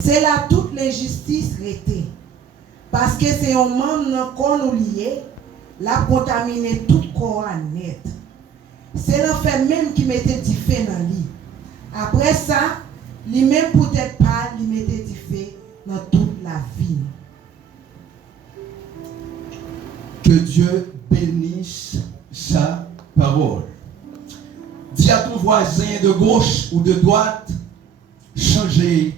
C'est là toute l'injustice restée. Parce que c'est un membre qu'on nous lié, la contaminé tout corps net. C'est l'enfer même qui mettait du feu dans lui. Après ça, lui-même peut-être pas, lui mettait du feu dans toute la vie. Que Dieu bénisse sa parole. Dis à ton voisin de gauche ou de droite, changez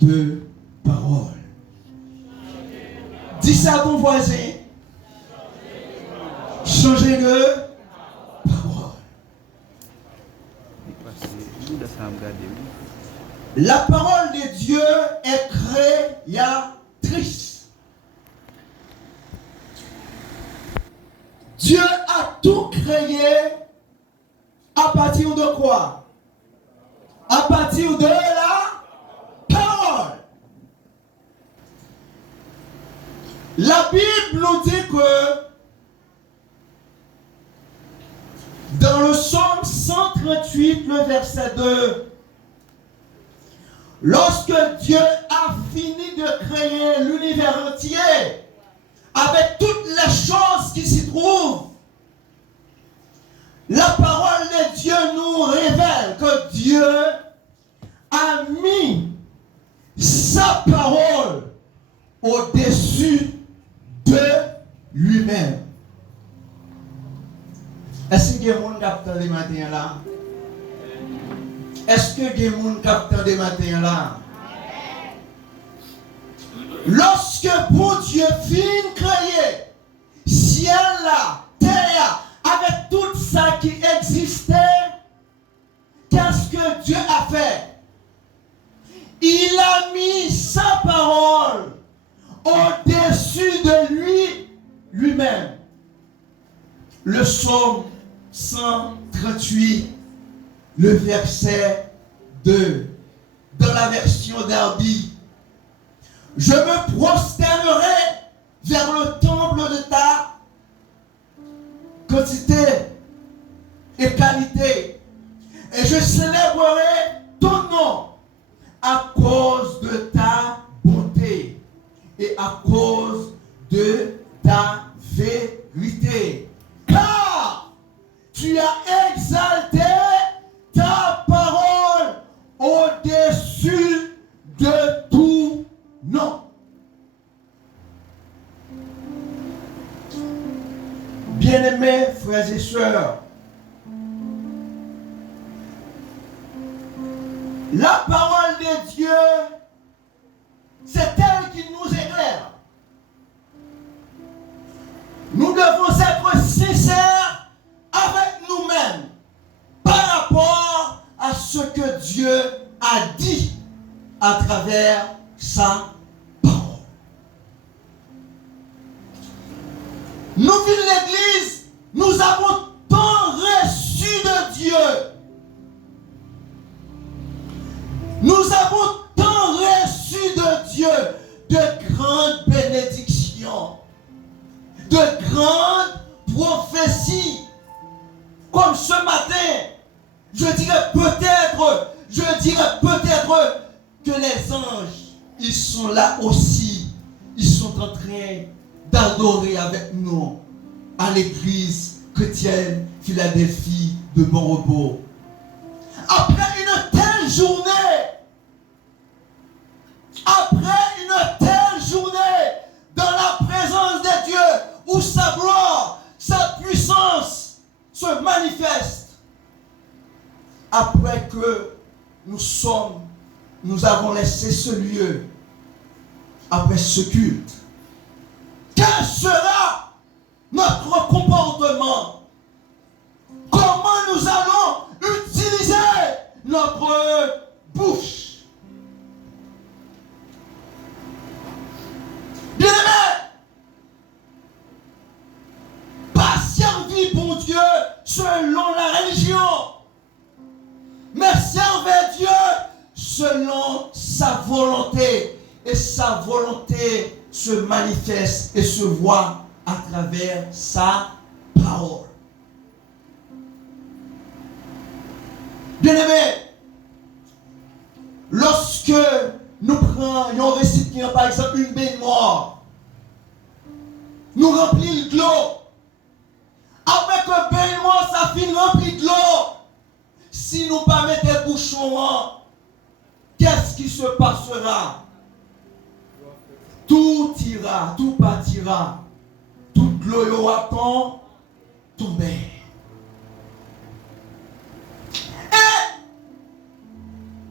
de parole. Dis ça à ton voisin, changez de parole. La parole de Dieu est créatrice. Dieu a tout créé à partir de quoi? À partir de la parole. La Bible nous dit que dans le psaume 138, le verset 2, lorsque Dieu a fini de créer l'univers entier, avec toutes les choses qui s'y trouvent, la parole de Dieu nous révèle que Dieu a mis sa parole au-dessus de lui-même. Est-ce que il y a des gens qui captent des matins là? Est-ce que il y a des gens qui captent des matins là? Lorsque bon Dieu finit créer ciel là, terre, avec tout ça qui existait, qu'est-ce que Dieu a fait? Il a mis sa parole au-dessus de lui-même. Le psaume 138, le verset 2, dans la version Darby. Je me prosternerai vers le temple de ta quantité et qualité, et je célébrerai ton nom à cause de ta bonté et à cause de ta vérité. Car tu as exalté ta parole au-dessus de tout nom. Bien-aimés frères et sœurs, la parole de Dieu, c'est elle qui nous éclaire. Nous devons être sincères avec nous-mêmes par rapport à ce que Dieu a dit à travers sa parole. Nous, l'Église, nous avons tant reçu de Dieu. Nous avons tant reçu de Dieu de grandes bénédictions, de grandes prophéties. Comme ce matin, je dirais peut-être que les anges, ils sont là aussi. Ils sont en train d'adorer avec nous à l'église chrétienne Philadelphie de Bon Repos. Après une telle journée, dans la présence de Dieu, où sa gloire, sa puissance se manifeste, après que nous avons laissé ce lieu, après ce culte, quel sera notre comportement? Comment nous allons utiliser notre bouche? Bien-aimés, pas servir pour Dieu selon la religion, mais servir Dieu selon sa volonté. Et sa volonté se manifeste et se voit à travers sa parole. Bien-aimés, lorsque nous prenons un récipient, par exemple une baignoire. Nous remplissons de l'eau. Après que baignoire, ça finit rempli de l'eau. Si nous ne pas mettre bouchon, qu'est-ce qui se passera? Tout ira, tout partira. Toute l'eau va tomber. Et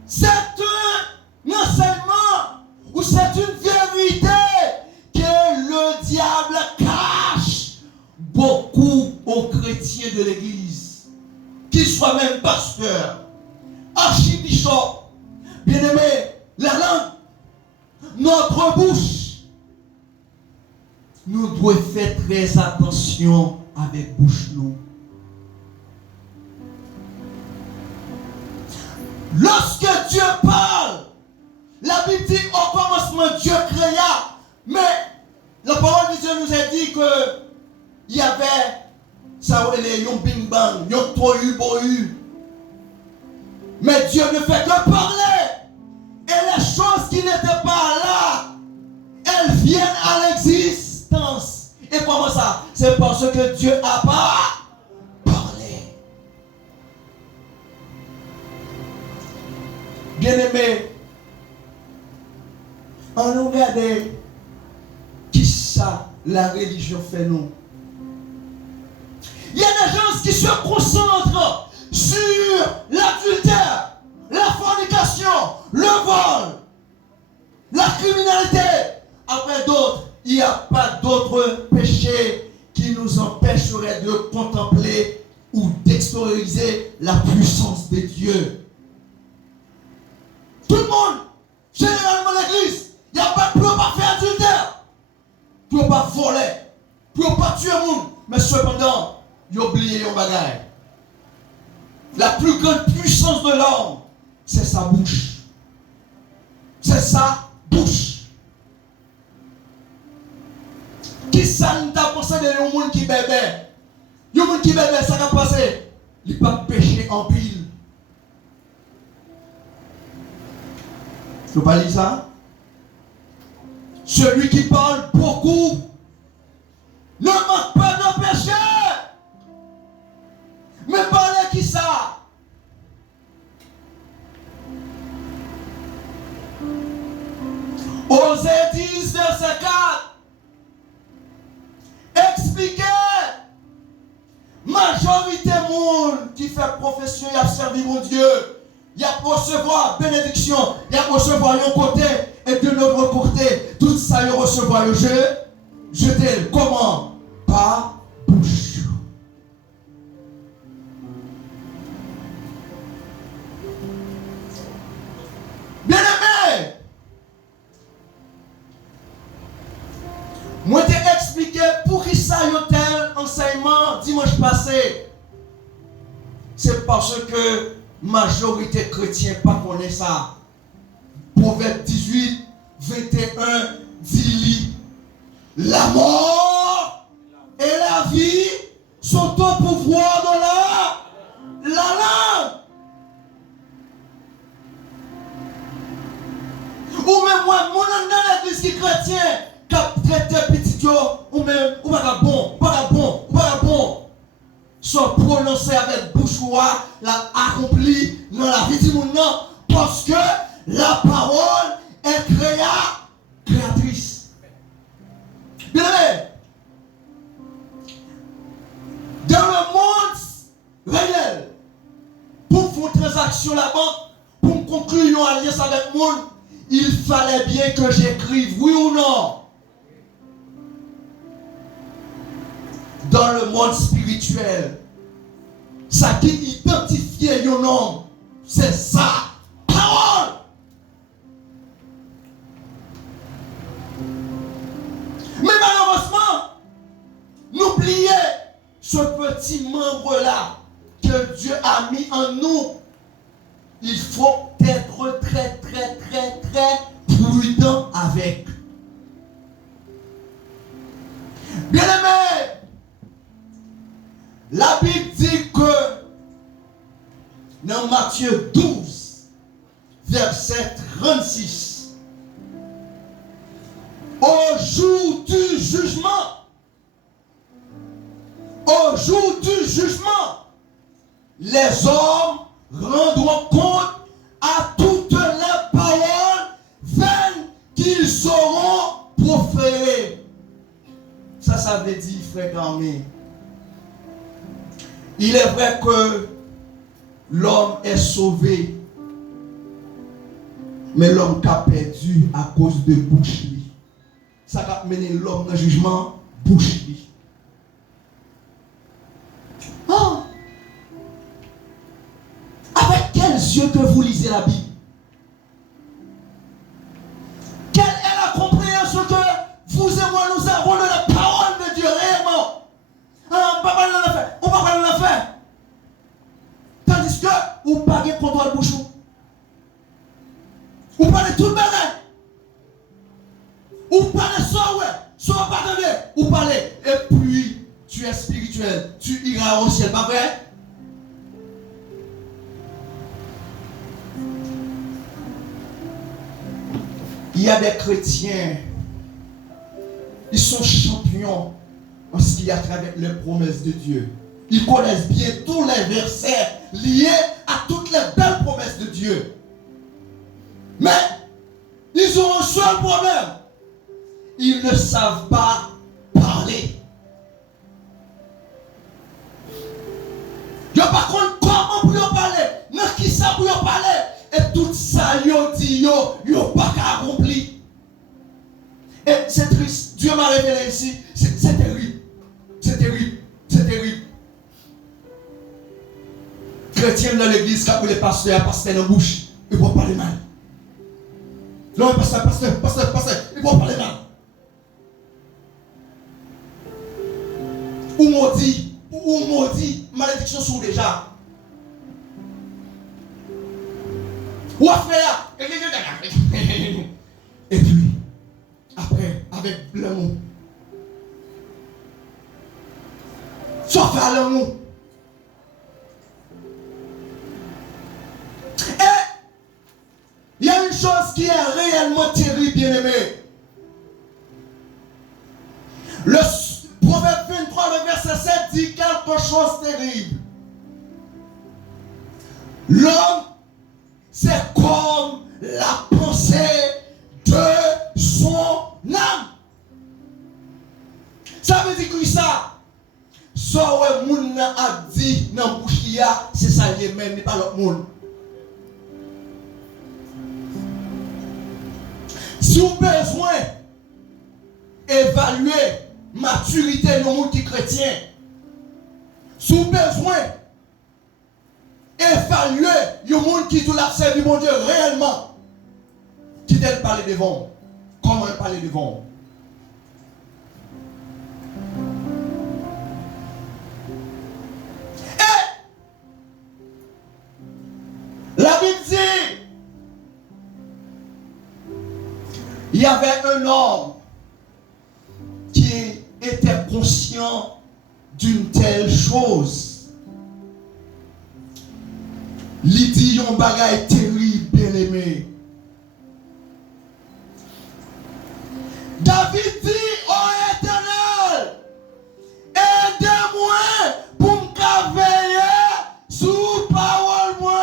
c'est un enseignement ou c'est une vérité que le diable cache beaucoup aux chrétiens de l'église, qu'ils soient même pasteurs, archibishops, bien-aimés, la langue, notre bouche. Nous devons faire très attention avec bouche nous. Lorsque Dieu parle, la Bible dit au commencement Dieu créa, mais la parole de Dieu nous a dit que il y avait ça un bing bang, un tohu bohu. Mais Dieu ne fait que parler. Et les choses qui n'étaient pas là, elles viennent à l'existence. Et comment ça? C'est parce que Dieu a pas parlé. Bien-aimé, on nous regarde qui ça la religion fait nous. Il y a des gens qui se concentrent sur l'adultère, la fornication, le vol, la criminalité. Après d'autres, il n'y a pas d'autres péchés qui nous empêcheraient de contempler ou d'extérioriser la puissance de Dieu. Tout le monde, généralement l'église, il n'y a pas de plus pas faire adultère, plus pas voler, plus pas tuer le monde, mais cependant, il oublie un bagage. La plus grande puissance de l'homme, c'est sa bouche. C'est sa bouche. Qui ça nous a pensé de un monde qui bébé? Un monde qui bébé, ça va passer. Il ne peut pas pécher en pile. Tu peux pas lire ça? Celui qui parle beaucoup ne manque pas de péché. Mais parlez qui ça? Osée 10, verset 4. Expliquez. Majorité monde qui fait profession et a servi mon Dieu. Il y a recevoir bénédiction. Il y a recevoir d'un côté et de l'autre côté. Tout ça, il recevoir le jeu. Jeter. Comment? Par bouche. Bien-aimé, moi t'ai expliqué pour qui ça y a tel enseignement dimanche passé. C'est parce que majorité chrétienne pas connaît ça. Proverbe 18, 21 dit la mort et la vie sont au pouvoir de la langue. Ou même moi, mon dans l'église qui est chrétien, qui a traité petit ou même, ou pas bon, sont prononcés avec bouche ouah, l'a accompli dans la vie du monde, parce que la parole est créatrice. Bien aimé, dans le monde réel, pour faire une transaction là-bas, pour conclure une alliance avec le monde, il fallait bien que j'écrive, oui ou non. Dans le monde spirituel, ça qui identifie un homme, c'est sa parole. Mais malheureusement, n'oubliez ce petit membre-là que Dieu a mis en nous. Il faut être très prudent avec. Bien-aimé, la Bible dit que dans Matthieu 12, verset 36, jour du jugement, au jour du jugement, les hommes rendront compte à toutes les paroles vaines qu'ils auront proférées. Ça veut dire, frère Gamé, il est vrai que l'homme est sauvé, mais l'homme qui a perdu à cause de bouche. Ça va mener l'homme dans le jugement, bouche. Oh! Avec quels yeux que vous lisez la Bible? Quelle est la compréhension que vous et moi nous avons de la parole de Dieu réellement? Ah, on ne va pas parler de l'affaire. On va parler de l'affaire. Tandis que vous parlez contre le bouchon. Vous parlez tout le bagage. Vous parlez ça, ouais. Soit pardonné. Vous parlez. Et puis, tu es spirituel. Tu iras au ciel, pas vrai? Il y a des chrétiens, ils sont champions en ce qui a travers les promesses de Dieu. Ils connaissent bien tous les versets liés à toutes les belles promesses de Dieu. Mais ils ont un seul problème. Ils ne savent pas parler. Ils ne savent pas comment pour parler. Non, qui ça pour parler. Et tout ça, yo dit yo pas accompli. Et c'est triste. Dieu m'a révélé ici. C'est terrible. C'est terrible. C'est terrible. Chrétien dans l'église, quand les pasteurs, pasteur dans la bouche, ils vont parler mal. Non, pasteur, ils vont parler mal. Ou maudit, malédiction sous déjà. Ou affaire. Et puis, après, avec l'amour. Soit faire l'amour. Et il y a une chose qui est réellement terrible, bien-aimé. Le Proverbe 23, le verset 7 dit quelque chose de terrible. L'homme, c'est comme la pensée de son âme. Ça veut dire que ça, ce que moun a dit dans la bouche, c'est ça lui-même, pas l'autre monde. Si vous avez besoin d'évaluer la maturité de monde qui est chrétien, si vous avez besoin d'évaluer le monde qui doit servir mon Dieu réellement, qui doit parler devant, comment il parle devant. La Bible dit, il y avait un homme qui était conscient d'une telle chose. Il dit un bagage terrible, bien-aimé. David dit, oh Éternel, aide-moi pour me veiller sous parole moi.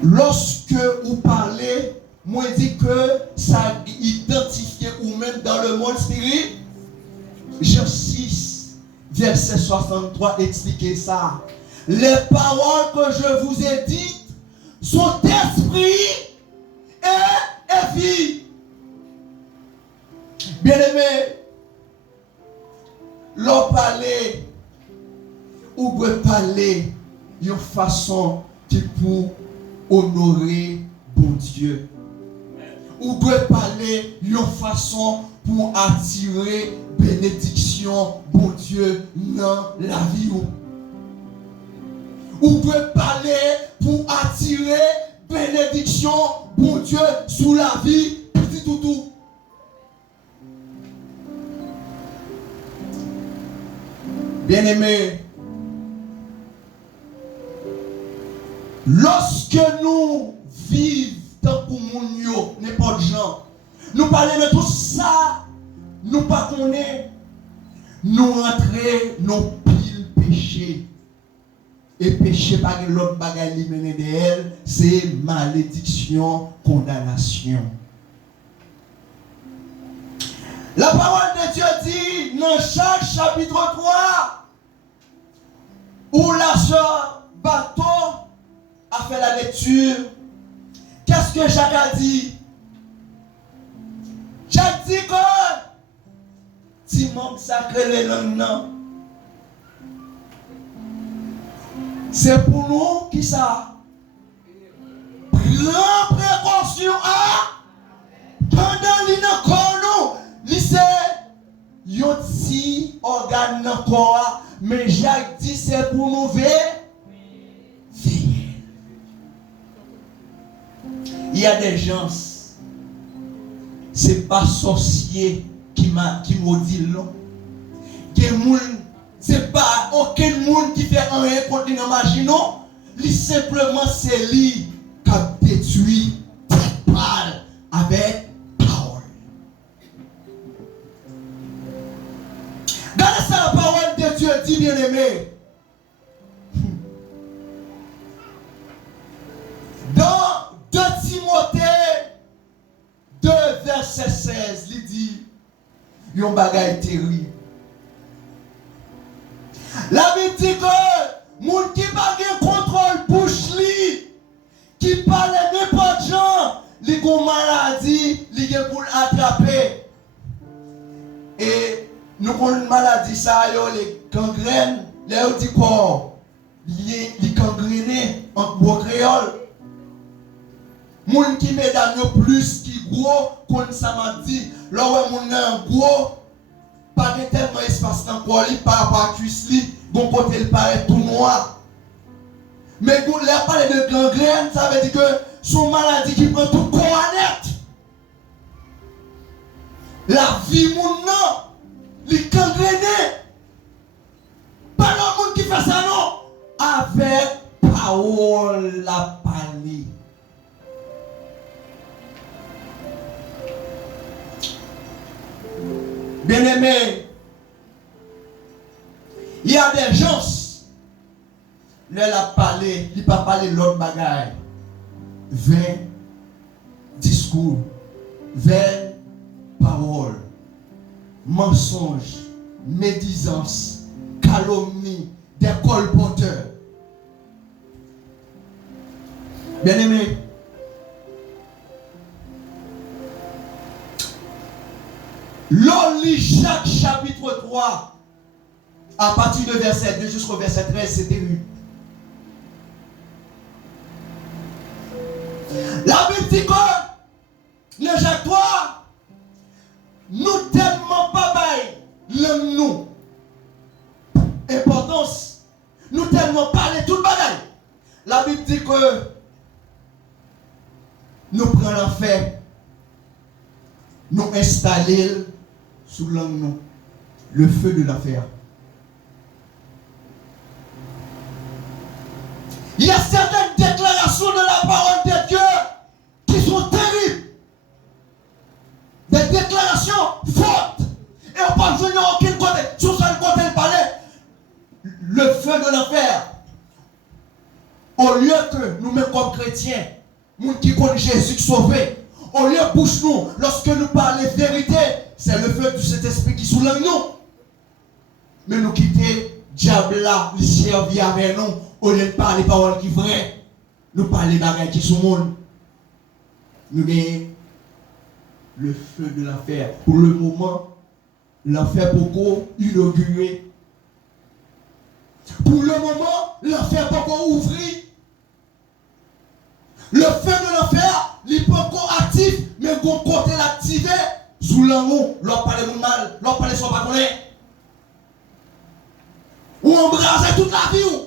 Lorsque vous parlez, moi dis que ça identifie ou même dans le monde spirituel. Jean 6, verset 63 expliquez ça. Les paroles que je vous ai dites sont esprit et vie. Bien-aimé, l'on parler ou doit parler d'une façon qui pour honorer bon Dieu. Ou doit parler d'une façon pour attirer bénédiction bon Dieu dans la vie. Ou doit parler pour attirer bénédiction bon Dieu sous la vie petit toutou. Bien-aimé, Lorsque nous vivons tant que nous, n'importe gens, nous parlons de tout ça, nous pas connaissons, nous rentrons nos piles péchés. Et péché par l'autre bagaille qui mène de elle, c'est malédiction, condamnation. La parole de Dieu dit dans Jacques chapitre 3, où la sœur Bateau a fait la lecture. Qu'est-ce que Jacques a dit? Jacques dit que si mon sacré les langues, c'est pour nous qui ça? Prends précaution à pendant l'inaccord nous, c'est un petit organe dans le corps, mais Jacques dit c'est pour nous veiller. Il y a des gens, c'est pas sorcier qui maudit non. C'est pas aucun monde qui fait rien contre la magie non. Simplement c'est lui qui a détruit tête pâle avec parole. Regardez ça, la parole de Dieu dit bien aimé. Dans 2 Timothée 2 verset 16, il dit yon bagay terrible. La Bible dit que moun qui pa gen contrôle bouche li, qui parle n'importe gens, li gon maladie, li gen pour attraper. Et nous avons une maladie ça yo les gangrènes, les dit corps, li gangréné en bois créole. Moun qui mesdames plus qui gros comme ça m'a dit, là où moun nan gros pas de tellement espace dans corps li par rapport à cuisse li, bon côté il paraît tout noir. Mais quand là parler de gangrène, ça veut dire que son maladie qui prend tout corps net. La vie moun nan, li gangréné. Pas le monde qui fait ça non, avec parole la parler. Bien-aimé, il y a des gens, leur a parlé, il n'a pas parlé l'autre bagaille. 20 discours, 20 paroles, mensonges, médisance, calomnie, des colporteurs. Bien-aimé, Jacques chapitre 3, à partir de verset 2 jusqu'au verset 13, c'est terrible. La Bible dit que le Jacques 3, nous tellement pas bail le nous. Importance, nous tellement parler toute bagaille. La Bible dit que nous prenons l'enfer, nous installer sous nous le feu de l'enfer. Il y a certaines déclarations de la parole de Dieu qui sont terribles. Des déclarations fortes. Et on ne peut pas venir à aucun côté. Sur ce côté, il parlait le feu de l'enfer. Au lieu que nous-mêmes comme chrétiens, nous qui connaissent Jésus sauvé, au lieu de bouche nous, lorsque nous parlons vérité, c'est le feu de cet esprit qui soulève nous. Mais nous quitter diable là, il servit avec nous, au lieu de parler paroles qui vraies, nous parlons des bagages qui sont monde. Nous gagnons le feu de l'enfer. Pour le moment, l'enfer pourquoi inauguré. Pour le moment, l'enfer pourquoi ouvrir. Le feu de l'enfer, il n'est pas encore actif, mais qu'on côté l'activer sous l'en-haut, l'on parle de mal, l'on parle de son patron. Ou embraser toute la vie.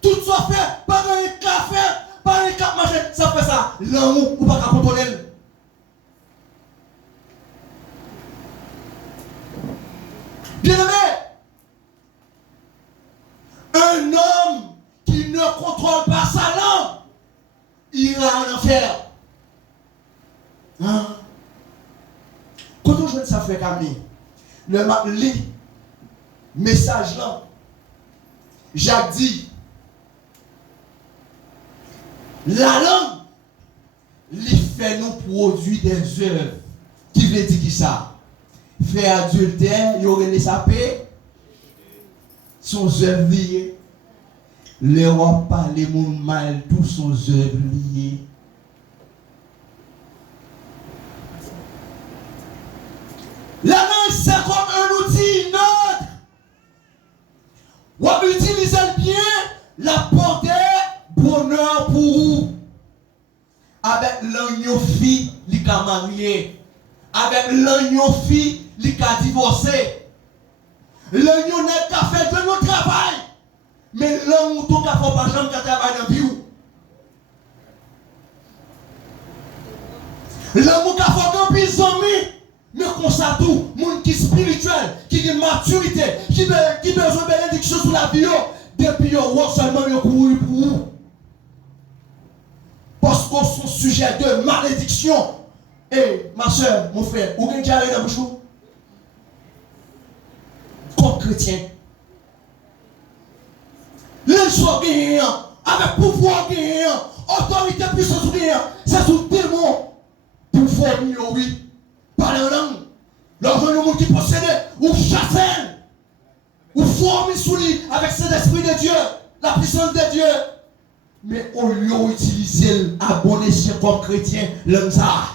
Tout ça fait, pas un café, pas un cap marché, ça fait ça. L'en-haut, ou pas qu'à contrôler. Bien-aimé, un homme qui ne contrôle pas ira en enfer. Hein? Quand on joue ça, frère Camille, le lit, message là, Jacques dit, la langue, il fait nous produire des œuvres. Qui veut dire qui ça? Faire adultère, il y aurait les sapés, son œuvre liées. L'Europe parle les monde mal, tous son œuvre liées. La langue, c'est comme un outil neutre. On utilise bien la portée bonheur pour vous. Avec l'agneau fille, il a marié. Avec l'agneau fille, il a divorcé. L'agneau n'est qu'à faire de notre travail. Mais l'agneau tout qu'à faire pas jamais qu'à travailler dans la vie. L'agneau qu'à faire un des amis. Mais comme ça tout, monde qui est spirituel, qui a une maturité, qui a besoin de bénédiction sur la vie, depuis yon seulement yon couru pour vous. Parce qu'on sont sujet de malédiction. Et ma soeur, mon frère, vous avez déjà dans la bouche? Comme chrétien. Les soins gagnants, avec pouvoir gagnant, autorité puissance gagnant, c'est sous démon. Pour former, oui. Parler en langue. Lorsque nous qui possédent, ou chasser, ou former sous lui avec cet esprit de Dieu, la puissance de Dieu. Mais au lieu d'utiliser à bon escient comme chrétien, l'homme ça.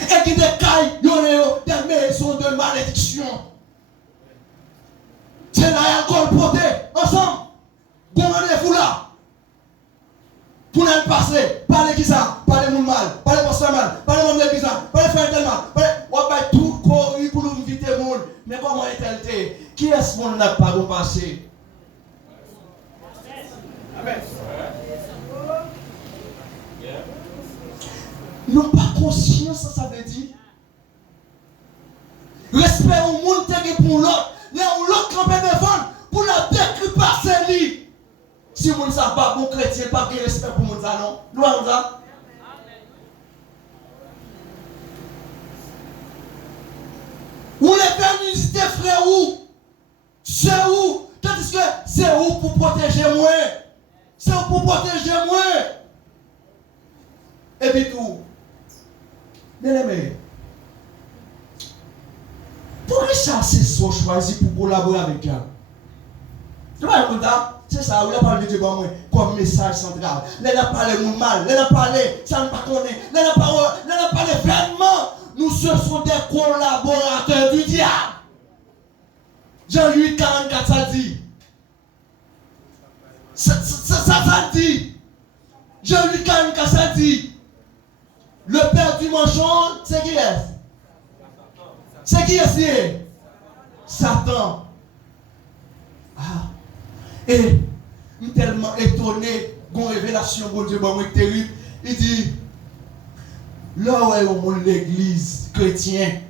Et qui décaille, il y a des maisons de malédiction. C'est là encore porté ensemble. Gouvernez-vous là. Pour nous passer, parlez qui ça, parlez mon mal, parlez mon mal, parlez mon l'église, parlez faire tel mal, parlez, on va tout courir pour nous inviter le monde. Mais comment est-elle? Qui est-ce qu'on n'a pas bon passé? Amen. Nous n'avons pas conscience, ça veut dire. Respect au monde pour l'autre, l'autre campé devant pour la décrire par ses lits. Si vous ne savez pas, bon chrétien, pas de respect pour mon ça, non? Nous avons ça. Où les bénédictés, frère, où? C'est où? Tandis que c'est où pour protéger moi? C'est où pour protéger moi? Et puis tout. Bien aimé. Pourquoi chasser son choisi pour collaborer avec elle? Tu vois, c'est ça, on a parlé de Dieu comme message central. On a parlé de mal, on a parlé, ça ne pas connaît, on a parlé vraiment. Nous ce sont des collaborateurs du diable. Jean-Louis 44, ça dit. Ça dit. Jean-Louis 44, ça dit. Le père du manchon, c'est qui est? C'est qui est? Satan. Ah. Et je suis tellement étonné d'une révélation de Dieu terrible. Il dit, là où est l'église chrétienne,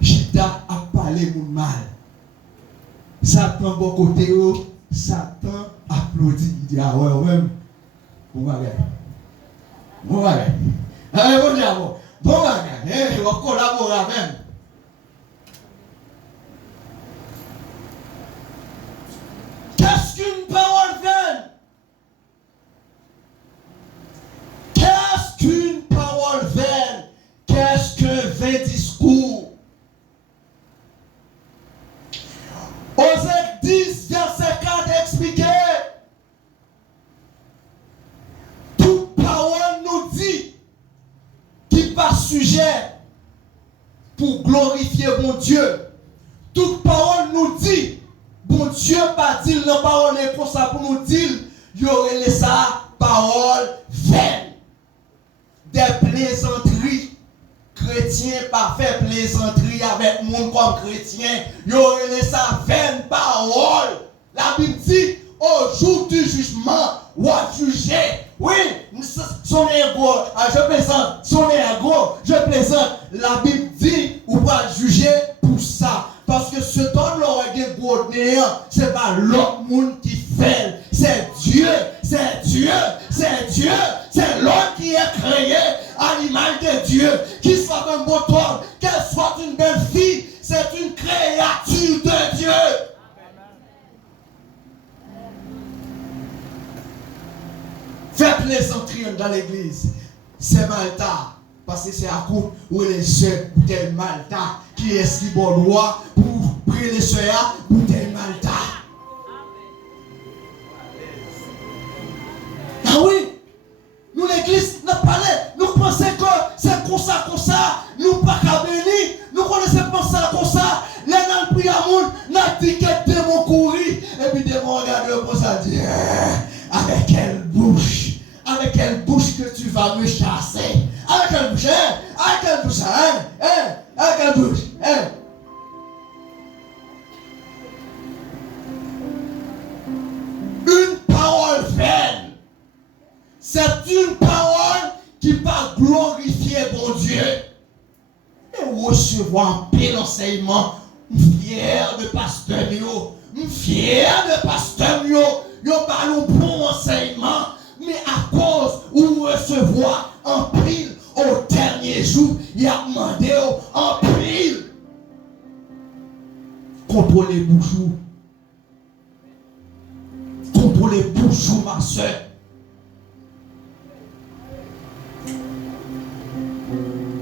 Jita a parlé mon mal. Satan bon côté, Satan applaudit. Il dit, ah ouais, bon bagage. Bon bagage. Bon bagage. On collabore même. Qu'est-ce qu'une parole vaine? Qu'est-ce qu'une parole vaine? Qu'est-ce qu'un vain discours? Osée 10, verset 4 expliquer. Toute parole nous dit qui pas sujet pour glorifier mon Dieu. Toute parole nous dit. Bon Dieu pas dit la parole est comme ça pour nous dire, il y aurait les ça parole vaine. Des plaisanteries. Chrétiens pas fait plaisanterie avec monde comme chrétien. Il y aurait les ça vaine parole. La Bible dit au jour du jugement, ou à juger. Oui, son ego, je plaisante, son ego, je plaisante. La Bible dit ou pas juger pour ça. Parce pas l'autre monde qui fait. C'est Dieu, c'est Dieu, c'est Dieu. C'est l'homme qui est créé à l'image de Dieu. Qu'il soit un beau homme, qu'elle soit une belle fille, c'est une créature de Dieu. Faites plaisanterie dans l'église. C'est Malta. Parce que c'est à coup où les sœurs bouteille Malta. Qui est-ce qui bon droit pour prier les sœurs bouteille Malta. Ah oui. Nous l'église, nous parlons, nous pensons que c'est comme ça, nous pas qu'à bénir, nous connaissons pas ça comme ça, les gens prient à monde, nous dit que démon courir, et puis démon regarde comme ça, dit, avec quelle bouche que tu vas me chasser, avec quelle bouche, avec quelle bouche, avec quelle bouche, Une parole vaine. C'est une parole qui va glorifier mon Dieu. Et recevoir un bel enseignement. Je suis fier de pasteur Mio. Je suis fier de pasteur Mio. Il pas un bon enseignement. Mais à cause où recevoir un pile au dernier jour, il a demandé un pile. Contrôlez bouchou. Contrôlez bouchou, ma soeur.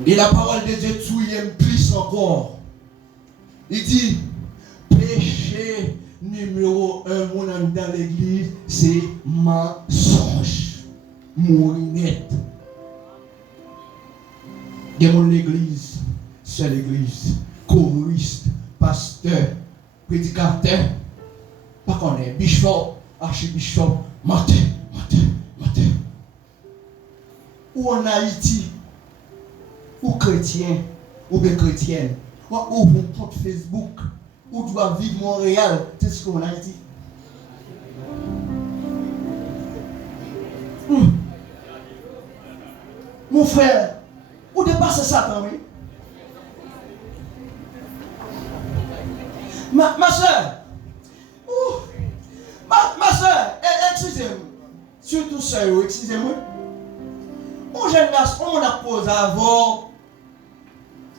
Et la parole de Dieu aime plus encore. Il dit, péché numéro 1 dans l'église, c'est mensonge. Mourinette. Il y a l'église, c'est l'église, choriste, pasteur, prédicateur, pas qu'on est bishop, archibishop, matin. Ou en Haïti, ou chrétien, ou bien chrétienne, ou ouvre un compte Facebook, ou tu vas vivre Montréal, c'est ce qu'on a dit. Mon frère, où dépasse Satan, oui? Ma soeur, ma soeur, excusez-moi, surtout soeur, excusez-moi. Mon jeune garçon, on a posé avant.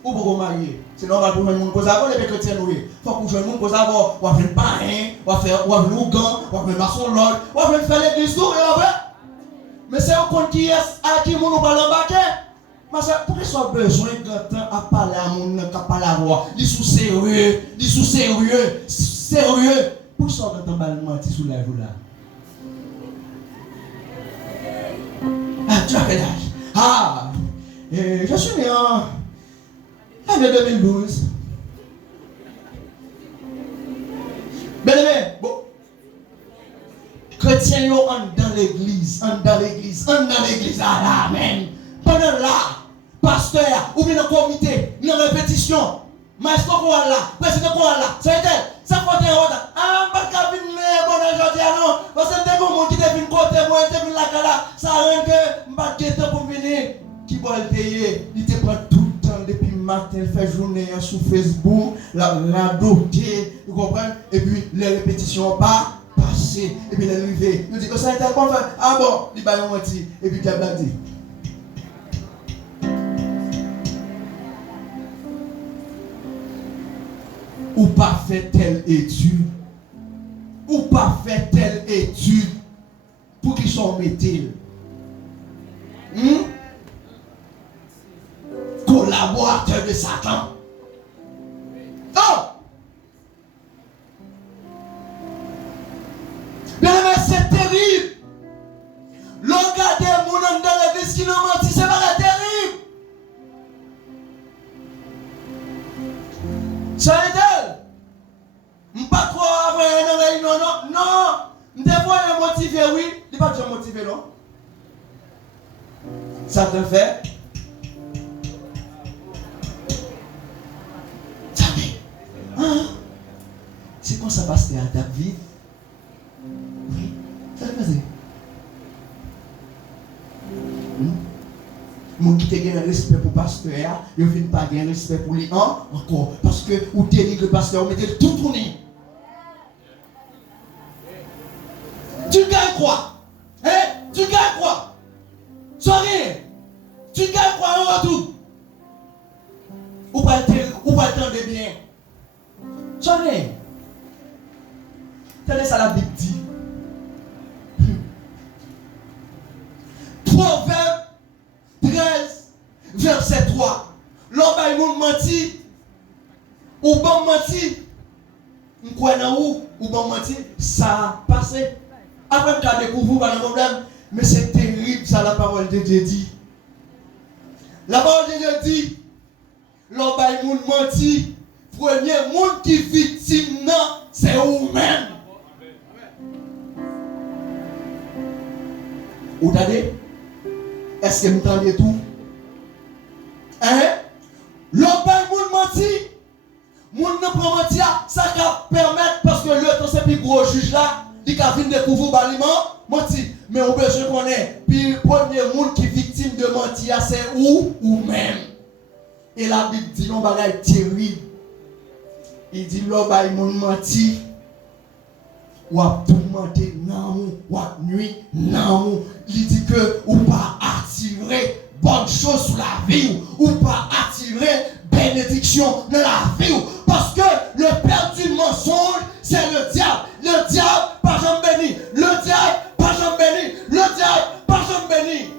Ou pour vous marier. C'est normal pour le monde poser avant les chrétiens. Il faut que le monde pose avant. On va faire un parrain, on va faire un ougan, on va faire maçon l'ordre, on va faire l'église tout et après. Mais c'est un compte qui est à qui nous parlons embarquer. Mais pourquoi soit besoin de temps à parler à mon qui parle à voix. Ils sont sérieux, sérieux. Pour ça de temps parler mentir sous la joue là. Ah, tu as quel âge? Ah, je suis né en l'année 2012. Bien aimé, bon. Chrétiens yo dans l'église, amen. Pendant là, pasteur, ou bien dans le comité, dans la répétition, maestro quoi là, président quoi là, ça été, ça côté là, ah, pas qu'à venir bon aujourd'hui non, parce que des gens qui devine côté moi, devine la cala, ça rend que m'pas temps pour venir, qui va le payer, il te prend tout le temps depuis matin, fait journée sur Facebook, la doté, vous comprenez, et puis les répétitions pas passé, et puis l'arrivée, il dit que ça a été bon, ah bon, il va y mentir, et puis il a dit. Ou pas fait telle étude, pour qu'ils soient métiers. Collaborateur de Satan. Oh! Bien aimé, c'est terrible. Regardez mon homme dans l'église qui nous mentit, c'est pas terrible. Ça aide. Je ne pas trop avoir une réunion, non. Je ne pas motivé, oui. Il n'est pas déjà motivé, non. Ça te fait. Ça fait. Hein? C'est quand ça passe à ta vie. Oui, ça te fait. Mon qui te gagne respect pour le pasteur, je ne viens pas gagner respect pour lui encore. Parce que vous dénigrez le pasteur, vous mettez tout tourné. gagnes quoi? Hein? Tu gagnes quoi? Sans rien. Tu gagnes quoi en retour? Ou pas attendre bien? Sans rien. Tenez ça la Bible dit. Proverbe 13, verset 3. L'homme a menti. Ou bon menti. Ou quoi dans ou bon menti. Ça a passé. Après, tu as découvert pas de problème. Mais c'est terrible, ça, la parole de Dieu dit. La parole de Dieu dit, l'homme a menti. Premier monde qui est victime, non, c'est vous-même. Vous entendez? Est-ce que vous entendez tout? Hein? L'homme a menti. Moun ne pas mentir, ça va permettre, parce que le temps c'est plus gros juge là, il va venir découvrir baliment, mentir. Mais on peut se connaître. Puis le premier monde qui est victime de mentir, c'est ou même. Et la Bible dit non, bagay terrible. Il dit l'homme a menti. Ou a tourmenté nan ou a nuit nan ou. Il dit que ou pas attirer bonne chose sur la vie ou pas attirer bénédiction dans la vie. Parce que le père du mensonge, c'est le diable. Le diable, pas jamais béni. Le diable, pas jamais béni. Le diable, pas jamais béni.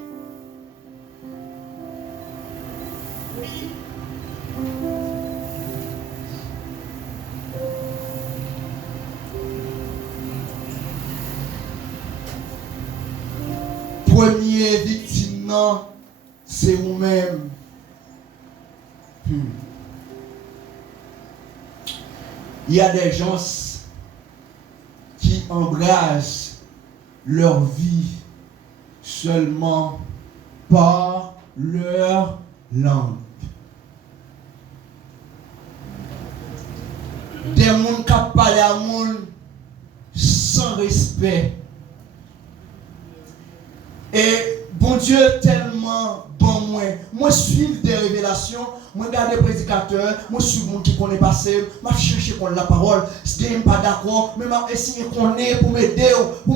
Premier victime, non, c'est vous-même. Il y a des gens qui embrassent leur vie seulement par leur langue. Des gens qui parlent à monde sans respect. Et bon Dieu tellement bon moi suis des révélations, moi regarde des prédicateurs, moi suis monde qui connaît passé, moi chercher contre la parole, si je pas d'accord, mais m'a essayer connaître pour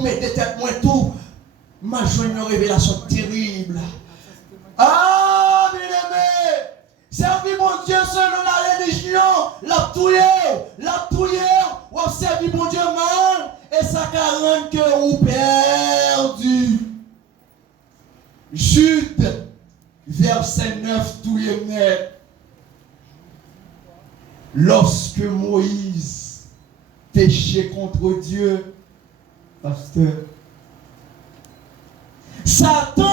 m'aider tête moi tout. M'a joint une révélation terrible. Ah bien-aimé, servir mon Dieu selon la religion, la touyer, ou servir mon Dieu mal et ça rend que vous perdu. Jude, verset 9, tout est net. Lorsque Moïse péchait contre Dieu, pasteur, Satan